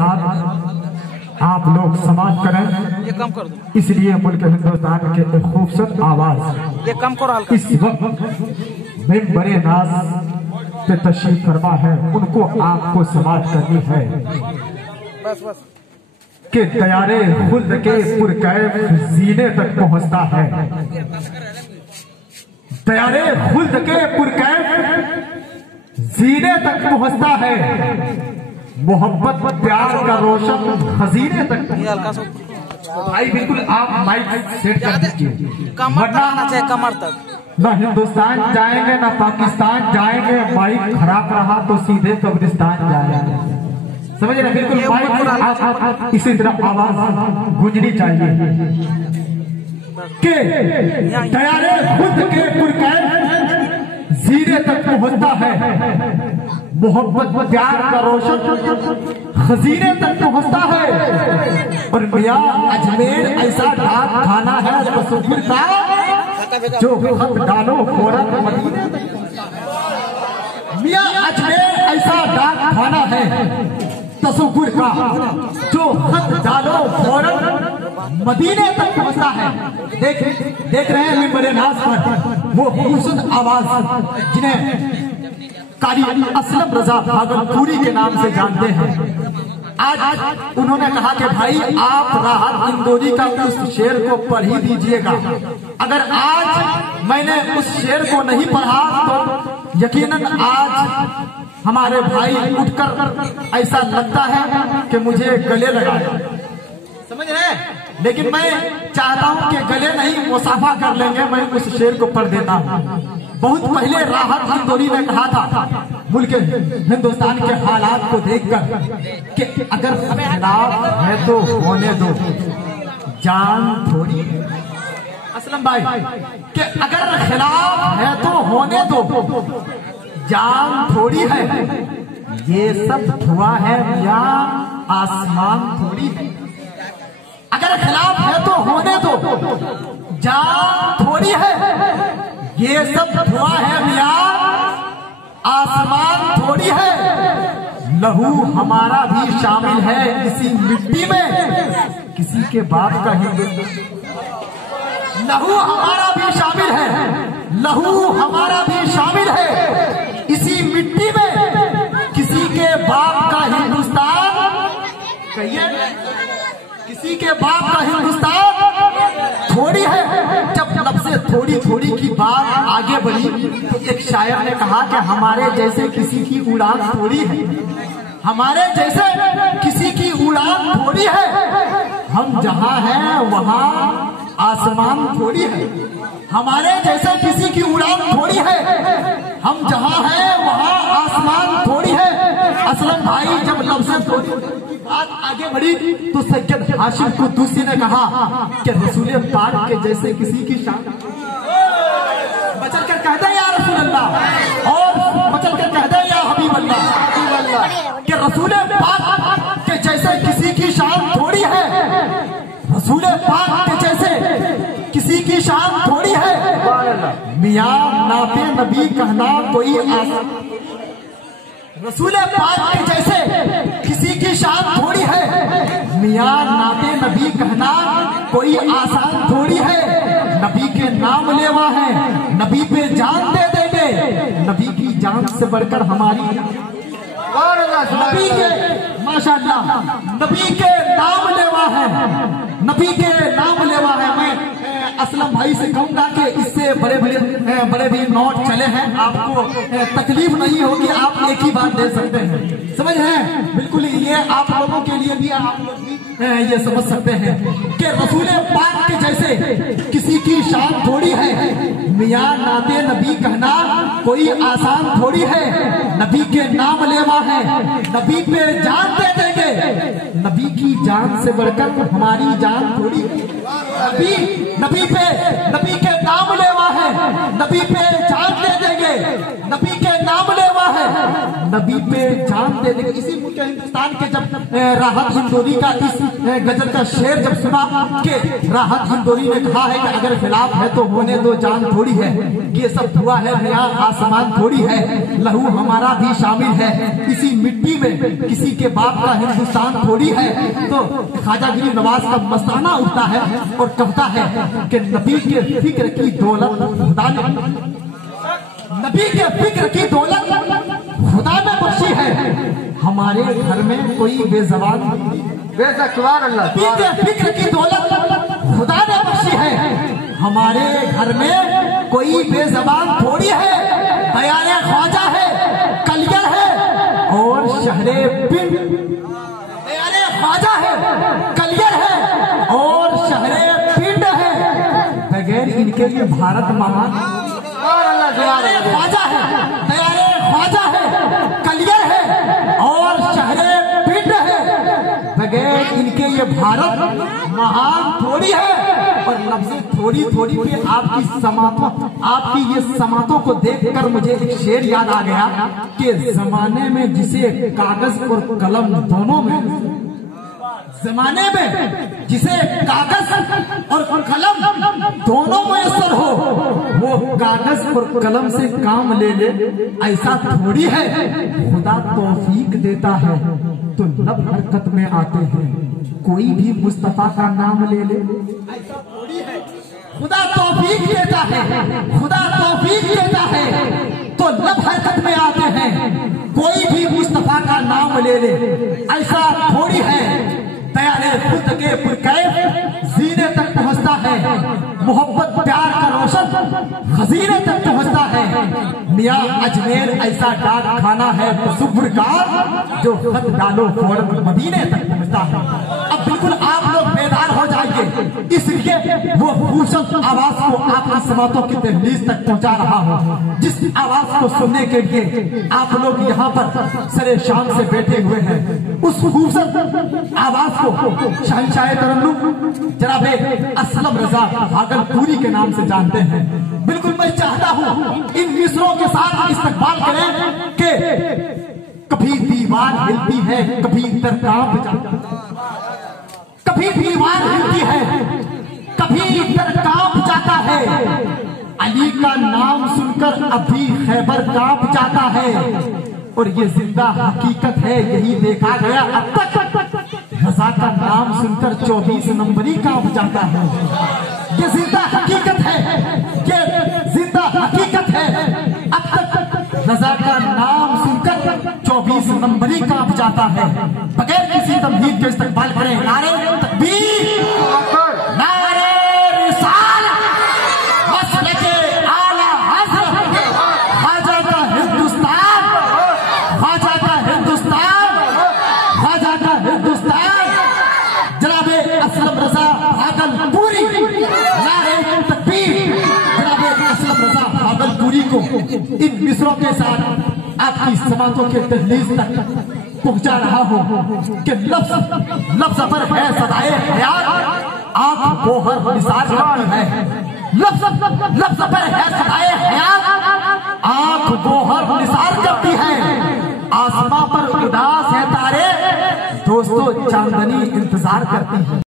साथ आप लोग समाज करें। ये कम कर दो, इसलिए मुल्क हिंदुस्तान के एक खूबसूरत आवाज ये कम करो हल्का। इस वक्त मेंबरे नाज पे तशरीफ फरमा है, उनको आपको समाज करनी है बस बस कि तैयारे खुद के पुरकैफ जीने तक पहुंचता है। तैयारे खुद के पुरकैफ जीने तक पहुंचता है। मोहब्बत प्यार का रोशन खजीने तक। ये हल्का सा भाई बिल्कुल आप माइक सेट कर दीजिए, कमर तक आना चाहिए, कमर तक। ना हिंदुस्तान जाएंगे ना पाकिस्तान जाएंगे, माइक खराब रहा तो सीधे कब्रिस्तान जाएंगे। समझ रहे? बिल्कुल माइक इसी तरह आवाज गूंजनी चाहिए कि तैयारे खुद के पुरकैफ जीने तक पहुंचता है। मोहब्बत प्यार का रोशन खजीने तक पहुंचता है। और मियां अजमेर ऐसा डाक खाना है तसव्वुर का, जो खत डालो फौरन मदीने तक। मियां अजमेर ऐसा डाक खाना है तसव्वुर का, जो खत डालो फौरन मदीने तक पहुंचता है। देख रहे हैं मेंबरे नाज पर वो खूबसूरत आवाज जिन्हें कारी असलम रजा भागलपुरी के नाम से जानते हैं। आज उन्होंने कहा कि भाई आप राहत इंदौरी का उस शेर को पढ़ ही दीजिएगा। अगर आज मैंने उस शेर को नहीं पढ़ा तो यकीनन आज हमारे भाई उठकर ऐसा लगता है कि मुझे गले लगाए। समझ रहे? लेकिन मैं चाहता हूं कि गले नहीं मुसाफा कर लेंगे। मैं उस शेर को पढ़ देता हूं। बहुत पहले राहत इंदौरी ने कहा था मुल्क हिंदुस्तान के हालात को देखकर कि अगर खिलाफ है तो होने दो, जान थोड़ी। असलम भाई कि अगर खिलाफ है तो होने दो, जान थोड़ी है। ये सब धुआं है या आसमान थोड़ी है। अगर खिलाफ है तो होने दो, जान थोड़ी है। ये सब धुआं है मियां, आसमान थोड़ी है। लहू हमारा भी शामिल है इसी मिट्टी में, किसी के बाप का हिंदुस्तान। लहू हमारा भी शामिल है, लहू हमारा भी शामिल है इसी मिट्टी में, किसी के बाप का हिंदुस्तान। कहिए किसी के बाप का हिंदुस्तान थोड़ी है। जब लब से थोड़ी थोड़ी की बात आगे बढ़ी तो एक शायर ने कहा कि हमारे जैसे किसी की उड़ान थोड़ी है। हमारे जैसे किसी की उड़ान थोड़ी है। हम जहां हैं वहां आसमान थोड़ी है। हमारे जैसे किसी की उड़ान थोड़ी है। हम जहां हैं वहां आसमान थोड़ी है। असलम भाई जब लब से थोड़ी बात आगे बढ़ी तो सैयद हाशिम कुद्दूसी ने कहा कि रसूल पाक के जैसे किसी की शान। बचल कर कहते हैं या रसूल अल्लाह, और बचल कर कहते हैं या हबीब अल्लाह, कि रसूल पाक के जैसे किसी की शान थोड़ी है। रसूल पाक के जैसे किसी की शान थोड़ी है। मियां नाते नबी कहना कोई आसान। रसूल पाक के जैसे किसी की शान थोड़ी है। मियां नाते नबी कहना कोई आसान थोड़ी है। नबी के नाम लेवा है, नबी पे जान दे देंगे। नबी की जान से बढ़कर हमारी नबी के माशाअल्लाह नबी के नाम लेवा है, नबी के नाम लेवा है। मैं असलम भाई से कहूंगा कि इससे बड़े भी नोट चले हैं, आपको तकलीफ नहीं होगी, आप एक ही बात दे सकते हैं। समझ रहे हैं? बिल्कुल ये आप लोगों के लिए भी, आप लोग भी ये समझ सकते हैं कि रसूल पाक के जैसे किसी की शान थोड़ी है। मियां नाते नबी कहना कोई आसान थोड़ी है। नबी के नाम लेवा है, नबी पे जान दे देंगे। नबी की जान से बढ़कर हमारी जान थोड़ी। नबी के नाम लेवा है, नबी पे जान दे देंगे। नबी के नाम लेवा है, नबी पे जान दे देंगे। इसी मुल्क हिंदुस्तान के जब राहत इंदौरी का इस गजल का शेर जब सुना कि राहत इंदौरी ने कहा है कि अगर खिलाफ है तो होने दो, जान थोड़ी है, ये सब हुआ है नया आसमान थोड़ी है, लहू हमारा भी शामिल है, इसी मिट्टी में किसी के बाप का हिंदुस्तान थोड़ी है। तो ख्वाजा गरीब नवाज का मस्ताना उठता है और कहता है कि नबी के फिक्र की दौलत खुदा ने, नबी के फिक्र की दौलत खुदा ने बख्शी है, हमारे घर में कोई बेजबान, नबी के फिक्र की दौलत खुदा ने बख्शी है, हमारे घर में कोई बेजबान थोड़ी है, बयाने ख्वाजा है, कलियर है और शहरे पिंड, बयाने ख्वाजा है, कलियर है और शहरे पिंड है, बगैर इनके ये भारत महान, ख्वाजा है, बयाने ख्वाजा है, कलियर है और शहरे पिंड है, बगैर इनके ये भारत महान थोड़ी है। और लफ्ज़ थोड़ी थोड़ी पे आपकी समातों, आपकी ये समातों को देखकर मुझे एक शेर याद आ गया कि जमाने में जिसे कागज और कलम दोनों में, जमाने में जिसे कागज और कलम दोनों मुयस्सर हो, वो कागज और कलम से काम ले ले, ऐसा थोड़ी है। खुदा तौफीक देता है तो लब हरकत में आते हैं, कोई भी मुस्तफा का नाम ले ले, ऐसा थोड़ी है। खुदा तौफीक देता है, खुदा तौफीक देता है तो लब हरकत में आते हैं, कोई भी मुस्तफा का नाम ले ले, ऐसा थोड़ी है। दयाले खुद के पुरकैफ जीने तक पहुंचता है, मोहब्बत प्यार का रोशन खजीने तक पहुंचता है, मियां अजमेर ऐसा डाक खाना है तसव्वुर का, जो खत डालो फौरन मदीने तक पहुंचता है। अब बिल्कुल आप लोग बेदार हो जाएंगे, इसलिए वो खूबसूरत आवाज को आपकी समातों की तहलीज तक पहुंचा रहा हूँ, जिस आवाज को सुनने के लिए आप लोग यहाँ पर सरे शाम से बैठे हुए हैं, उस खूबसूरत आवाज को शहंशाह तरन्नुम जनाब असलम रजा भागलपुरी के नाम से जानते हैं। बिल्कुल मैं चाहता हूँ इन मिसरों के साथ इस्तकबाल करें कि कभी दीवार हिलती है, कभी दर कांप जाता है, कभी दीवार हिलती है, कभी दर कांप जाता है, अली का नाम सुनकर अभी खैबर कांप जाता है, और ये जिंदा हकीकत है, यही देखा गया अब तक। रज़ा का नाम सुनकर 24 नंबरी कांप जाता है, ये जिंदा हकीकत है, ये जिंदा हकीकत है। अब तक रज़ा का नाम सुनकर 24 नंबरी कांप जाता है। बगैर किसी तमहीद के इस्तकबाल करें, नारे तकबीर, नारे रिसालत, मसलके आला हज़रत, ख्वाजा का हिंदुस्तान, ख्वाजा का हिंदुस्तान, ख्वाजा का हिंदुस्तान, जनाबे असलम रजा भागलपुरी, नारे तकबीर, जनाबे असलम रजा भागलपुरी को इन मिसरों के साथ आपकी समातों के दहलीज तक पहुंचा रहा हूँ कि लफ्ज लफ्ज पर है सदाए हयात, आंख गोहर निसार करती है, लफ्ज पर है सदाए हयात, आंख गोहर निसार करती है, आसमां पर उदास है तारे, दोस्तों चांदनी इंतजार करती है।